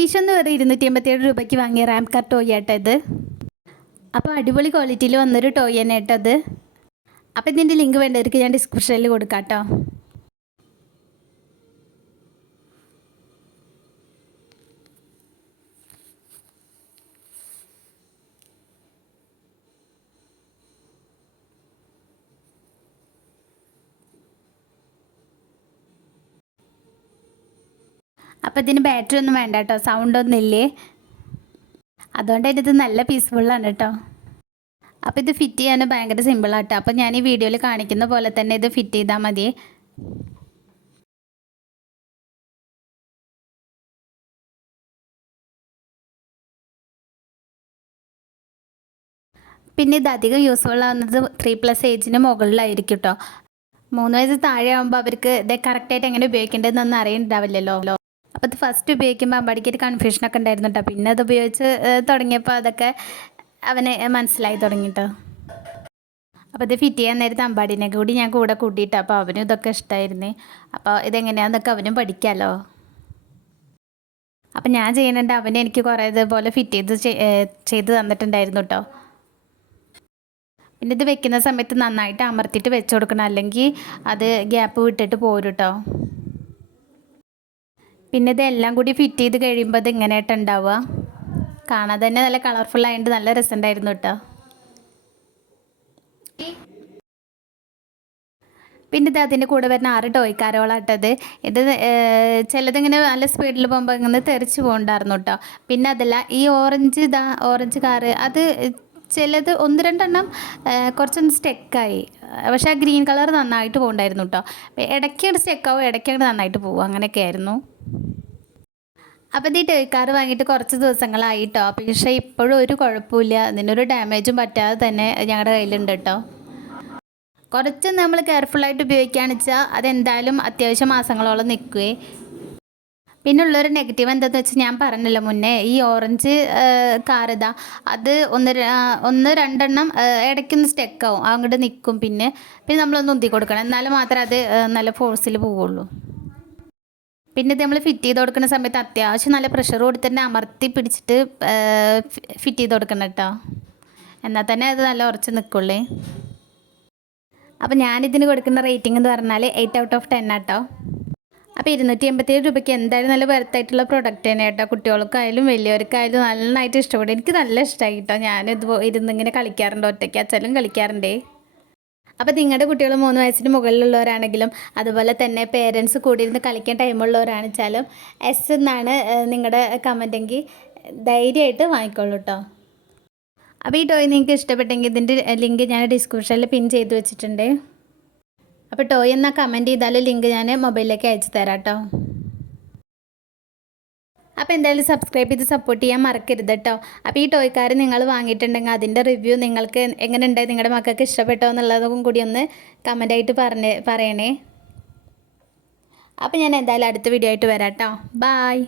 മീഷോന്ന് വെറും 287 രൂപയ്ക്ക് വാങ്ങിയ റാം കാർ ടോയ് ആട്ടോ ഇത്. അപ്പോൾ അടിപൊളി ക്വാളിറ്റിയിൽ വന്നൊരു ടോയ് തന്നെ കേട്ടോ അത്. അപ്പോൾ ഇതിൻ്റെ ലിങ്ക് വേണ്ടവർക്ക് ഞാൻ ഡിസ്ക്രിപ്ഷനിൽ കൊടുക്കാം കേട്ടോ. അപ്പോൾ ഇതിന് ബാറ്ററി ഒന്നും വേണ്ട കേട്ടോ, സൗണ്ടൊന്നും ഇല്ലേ, അതുകൊണ്ട് തന്നെ ഇത് നല്ല പീസ്ഫുള്ളാണ് കേട്ടോ. അപ്പോൾ ഇത് ഫിറ്റ് ചെയ്യാൻ ഭയങ്കര സിമ്പിളാട്ടോ. അപ്പോൾ ഞാൻ ഈ വീഡിയോയിൽ കാണിക്കുന്ന പോലെ തന്നെ ഇത് ഫിറ്റ് ചെയ്താൽ മതി. പിന്നെ ഇത് അധികം യൂസ്ഫുൾ ആവുന്നത് 3+ ഏജിന് മുകളിലായിരിക്കും കേട്ടോ. 3 വയസ്സ് താഴെ ആകുമ്പോൾ അവർക്ക് ഇത് കറക്റ്റായിട്ട് എങ്ങനെ ഉപയോഗിക്കേണ്ടതെന്നൊന്നും അറിയുന്നുണ്ടാവില്ലല്ലോ. അപ്പോൾ ഇത് ഫസ്റ്റ് ഉപയോഗിക്കുമ്പോൾ അമ്പാടിക്ക് ഒരു കൺഫ്യൂഷനൊക്കെ ഉണ്ടായിരുന്നു കേട്ടോ. പിന്നെ അത് ഉപയോഗിച്ച് തുടങ്ങിയപ്പോൾ അതൊക്കെ അവന് മനസ്സിലായി തുടങ്ങിട്ടോ. അപ്പോൾ ഇത് ഫിറ്റ് ചെയ്യാൻ നേരത്തെ അമ്പാടിനെ കൂടി ഞാൻ കൂടെ കൂട്ടിയിട്ടോ. അപ്പോൾ അവനും ഇതൊക്കെ ഇഷ്ടമായിരുന്നു. അപ്പോൾ ഇതെങ്ങനെയാണെന്നൊക്കെ അവനും പഠിക്കാമല്ലോ. അപ്പം ഞാൻ ചെയ്യുന്നുണ്ട്, അവന് എനിക്ക് കുറേ ഇതുപോലെ ഫിറ്റ് ചെയ്ത് തന്നിട്ടുണ്ടായിരുന്നു കേട്ടോ. പിന്നെ ഇത് വെക്കുന്ന സമയത്ത് നന്നായിട്ട് അമർത്തിയിട്ട് വെച്ച് കൊടുക്കണം, അല്ലെങ്കിൽ അത് ഗ്യാപ്പ് വിട്ടിട്ട് പോരും കേട്ടോ. പിന്നെ ഇതെല്ലാം കൂടി ഫിറ്റ് ചെയ്ത് കഴിയുമ്പോൾ ഇത് ഇങ്ങനെയായിട്ട് ഉണ്ടാവുക. കാണാൻ തന്നെ നല്ല കളർഫുള്ളായിട്ട് നല്ല രസമുണ്ടായിരുന്നു കേട്ടോ. പിന്നെ ഇത് അതിൻ്റെ കൂടെ വരുന്ന 6 ടോയ്ക്കാരോളാട്ടത്. ഇത് ചിലതിങ്ങനെ നല്ല സ്പീഡിൽ പോകുമ്പോൾ ഇങ്ങനെ തെറിച്ച് പോകണ്ടായിരുന്നു കേട്ടോ. പിന്നെ അതല്ല, ഈ ഓറഞ്ച് കാറ് അത് ചിലത് 1-2 എണ്ണം കുറച്ചൊന്ന് സ്റ്റെക്കായി. പക്ഷേ ആ ഗ്രീൻ കളർ നന്നായിട്ട് പോകണ്ടായിരുന്നു കേട്ടോ. ഇടയ്ക്കങ്ങട് സ്റ്റെക്കാവും, ഇടയ്ക്കങ്ങട് നന്നായിട്ട് പോകും, അങ്ങനെയൊക്കെ ആയിരുന്നു. അപ്പോൾ ഈ ടോയ്ക്കാർ വാങ്ങിയിട്ട് കുറച്ച് ദിവസങ്ങളായി കേട്ടോ. പക്ഷേ ഇപ്പോഴും ഒരു കുഴപ്പമില്ല, അതിനൊരു ഡാമേജും പറ്റാതെ തന്നെ ഞങ്ങളുടെ കയ്യിലുണ്ട് കേട്ടോ. കുറച്ച് നമ്മൾ കെയർഫുള്ളായിട്ട് ഉപയോഗിക്കുകയാണെന്ന് വെച്ചാൽ അതെന്തായാലും അത്യാവശ്യം മാസങ്ങളോളം നിൽക്കുകയെ. പിന്നെ ഉള്ളൊരു നെഗറ്റീവ് എന്താണെന്ന് വെച്ചാൽ ഞാൻ പറഞ്ഞല്ലോ മുന്നേ, ഈ ഓറഞ്ച് കാറിതാ അത് 1-2 എണ്ണം ഇടയ്ക്കൊന്ന് സ്റ്റെക്കാവും, അങ്ങോട്ട് നിൽക്കും. പിന്നെ നമ്മളൊന്ന് ഉന്തി കൊടുക്കണം, എന്നാലും മാത്രമേ അത് നല്ല ഫോഴ്സിൽ പോവുള്ളൂ. പിന്നെ ഇത് നമ്മൾ ഫിറ്റ് ചെയ്ത് കൊടുക്കുന്ന സമയത്ത് അത്യാവശ്യം നല്ല പ്രഷർ കൊടുത്ത് തന്നെ അമർത്തി പിടിച്ചിട്ട് ഫിറ്റ് ചെയ്ത് കൊടുക്കണം കേട്ടോ, എന്നാൽ തന്നെ അത് നല്ല ഉറച്ച് നിൽക്കുള്ളേ. അപ്പോൾ ഞാനിതിന് കൊടുക്കുന്ന റേറ്റിംഗ് എന്ന് പറഞ്ഞാൽ 8/10 ആട്ടോ. അപ്പോൾ 287 രൂപയ്ക്ക് എന്തായാലും നല്ല വെർത്തായിട്ടുള്ള പ്രൊഡക്റ്റ് തന്നെ കേട്ടോ. കുട്ടികൾക്കായാലും വലിയവർക്കായാലും നന്നായിട്ട് ഇഷ്ടപ്പെടും. എനിക്ക് നല്ല ഇഷ്ടമായി കേട്ടോ. ഞാനിത് ഇരുന്നിങ്ങനെ കളിക്കാറുണ്ട്, ഒറ്റയ്ക്ക് അച്ഛനും കളിക്കാറുണ്ട്. അപ്പോൾ നിങ്ങളുടെ കുട്ടികൾ 3 വയസ്സിന് മുകളിലുള്ളവരാണെങ്കിലും അതുപോലെ തന്നെ പേരൻസ് കൂടി ഇരുന്ന് കളിക്കാൻ ടൈമുള്ളവരാണെച്ചാലും എസ് എന്നാണ് നിങ്ങളുടെ കമൻറ്റെങ്കിൽ ധൈര്യമായിട്ട് വാങ്ങിക്കോളൂ കേട്ടോ. അപ്പോൾ ഈ ടോയ് നിങ്ങൾക്ക് ഇഷ്ടപ്പെട്ടെങ്കിൽ ഇതിൻ്റെ ലിങ്ക് ഞാൻ ഡിസ്ക്രിപ്ഷനിൽ പിൻ ചെയ്ത് വെച്ചിട്ടുണ്ട്. അപ്പോൾ ടോയ് എന്നാൽ കമൻറ്റ് ചെയ്താൽ ലിങ്ക് ഞാൻ മൊബൈലിലേക്ക് അയച്ചു തരാം കേട്ടോ. അപ്പോൾ എന്തായാലും സബ്സ്ക്രൈബ് ചെയ്ത് സപ്പോർട്ട് ചെയ്യാൻ മറക്കരുത് കേട്ടോ. അപ്പോൾ ഈ ടോയ്ക്കാർ നിങ്ങൾ വാങ്ങിയിട്ടുണ്ടെങ്കിൽ അതിൻ്റെ റിവ്യൂ നിങ്ങൾക്ക് എങ്ങനെ ഉണ്ടായി, നിങ്ങളുടെ മക്കൾക്ക് ഇഷ്ടപ്പെട്ടോ എന്നുള്ളതും കൂടി ഒന്ന് കമൻറ്റായിട്ട് പറയണേ. അപ്പോൾ ഞാൻ എന്തായാലും അടുത്ത വീഡിയോ ആയിട്ട് വരാം കേട്ടോ. ബായ്.